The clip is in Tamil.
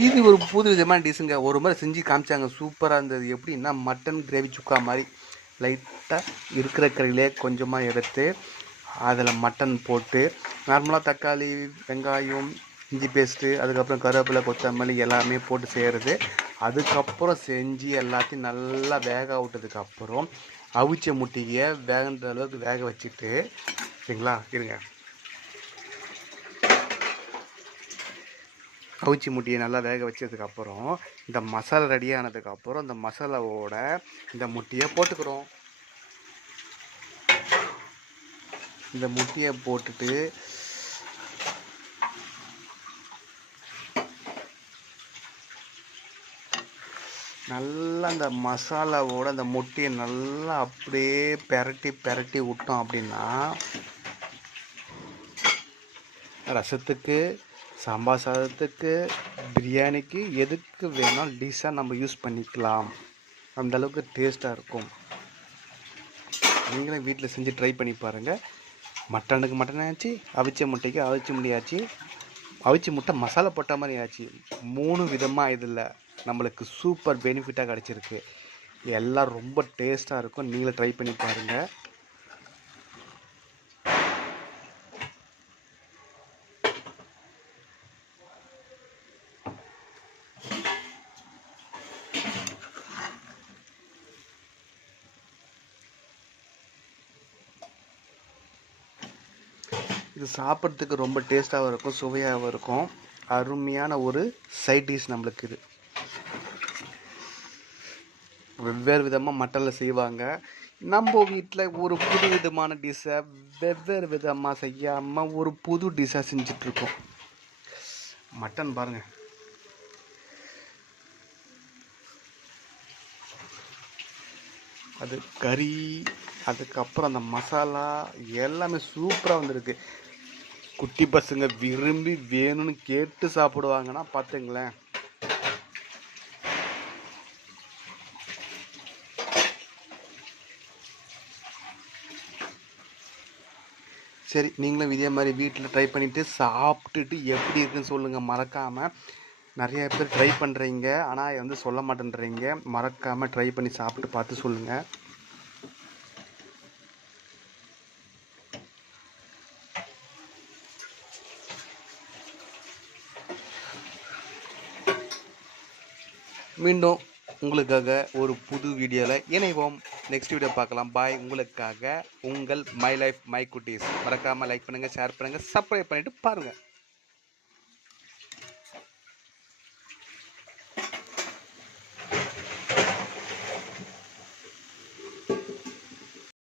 இது ஒரு புது விதமான டிஷ்ஷுங்க. ஒரு முறை செஞ்சு காமிச்சாங்க, சூப்பராக இருந்தது. எப்படின்னா மட்டன் கிரேவி சுக்கா மாதிரி லைட்டாக இருக்கிற கறியிலே கொஞ்சமாக எடுத்து அதில் மட்டன் போட்டு நார்மலாக தக்காளி வெங்காயம் இஞ்சி பேஸ்ட்டு அதுக்கப்புறம் கருவேப்பிலை கொத்தமல்லி எல்லாமே போட்டு செய்கிறது. அதுக்கப்புறம் செஞ்சு எல்லாத்தையும் நல்லா வேக விட்டதுக்கப்புறம் அவிச்ச முட்டையை வேகின்ற அளவுக்கு வேக வச்சுட்டு சரிங்களா இருங்க. அவிச்சி முட்டையை நல்லா வேக வச்சதுக்கப்புறம் இந்த மசாலா ரெடி ஆனதுக்கப்புறம் இந்த மசாலாவோட இந்த முட்டையை போட்டுக்கிறோம். இந்த முட்டையை போட்டுட்டு நல்லா அந்த மசாலாவோட அந்த முட்டையை நல்லா அப்படியே பெரட்டி விட்டோம் அப்படின்னா ரசத்துக்கு சாம்பார் சாதத்துக்கு பிரியாணிக்கு எதுக்கு வேணாலும் டிஷ்ஷாக நம்ம யூஸ் பண்ணிக்கலாம். அந்தளவுக்கு டேஸ்ட்டாக இருக்கும். நீங்களும் வீட்டில் செஞ்சு ட்ரை பண்ணி பாருங்கள். மட்டனுக்கு மட்டன் ஆச்சு, அவிச்ச முட்டைக்கு அவிச்ச முட்டையாச்சு, அவிச்ச முட்டை மசாலா போட்ட மாதிரி ஆச்சு. 3 விதமாக இதில் நம்மளுக்கு சூப்பர் பெனிஃபிட்டாக கிடச்சிருக்கு. எல்லாம் ரொம்ப டேஸ்ட்டாக இருக்கும். நீங்களும் ட்ரை பண்ணி பாருங்கள். இது சாப்பிட்றதுக்கு ரொம்ப டேஸ்ட்டாகவும் இருக்கும், சுவையாகவும் இருக்கும். அருமையான ஒரு சைட் டிஷ் நம்மளுக்கு இது. வெவ்வேறு விதமாக மட்டனில் செய்வாங்க. நம்ம வீட்டில் ஒரு புது விதமான டிஷ்ஷை வெவ்வேறு விதமாக செய்யாமல் ஒரு புது டிஷ்ஷாக செஞ்சிட்ருக்கோம். மட்டன் பாருங்கள், அது கறி, அதுக்கப்புறம் அந்த மசாலா எல்லாமே சூப்பராக வந்திருக்கு. குட்டி பசங்க விரும்பி வேணும்னு கேட்டு சாப்பிடுவாங்கன்னா பார்த்துங்களேன். சரி, நீங்களும் இதே மாதிரி வீட்டில் ட்ரை பண்ணிவிட்டு சாப்பிட்டுட்டு எப்படி இருக்குன்னு சொல்லுங்கள். மறக்காமல் நிறைய பேர் ட்ரை பண்ணுறீங்க, ஆனால் சொல்ல மாட்டேன்றீங்க. மறக்காமல் ட்ரை பண்ணி சாப்பிட்டு பார்த்து சொல்லுங்கள். மீண்டும் உங்களுக்காக ஒரு புது வீடியோவில் இணைவோம். நெக்ஸ்ட் வீடியோ பார்க்கலாம். பாய். உங்களுக்காக உங்கள் மை லைஃப் மை குட்டீஸ். மறக்காமல் லைக் பண்ணுங்கள், ஷேர் பண்ணுங்கள், சப்ஸ்கிரைப் பண்ணிவிட்டு பாருங்கள்.